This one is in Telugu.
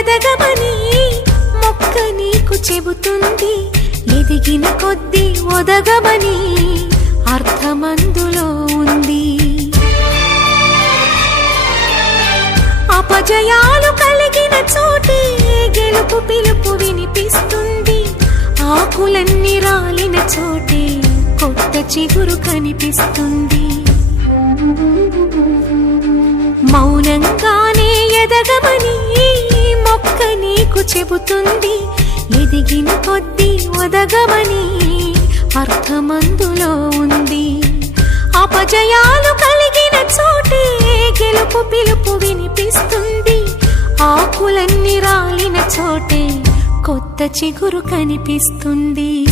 ఎదగమని మొక్క నీకు చెబుతుంది. ఎదిగిన కొద్దీ ఒదగమని అర్థమందులో ఉంది. అపజయాలు కలిగిన చోటే గెలుపు పిలుపు వినిపిస్తుంది. ఆకులన్నీ రాలిన చోటే కొత్త చిగురు కనిపిస్తుంది. మౌనంగానే ఎదగమని మొక్క నీకు చెబుతుంది. ఎదిగిన కొద్దీ ఒదగమని అర్థమందులో ఉంది. అపజయాలు కలిగిన చోటే గెలుపు పిలుపు వినిపిస్తుంది. ఆకులన్నీ రాలిన చోటే కొత్త చిగురు కనిపిస్తుంది.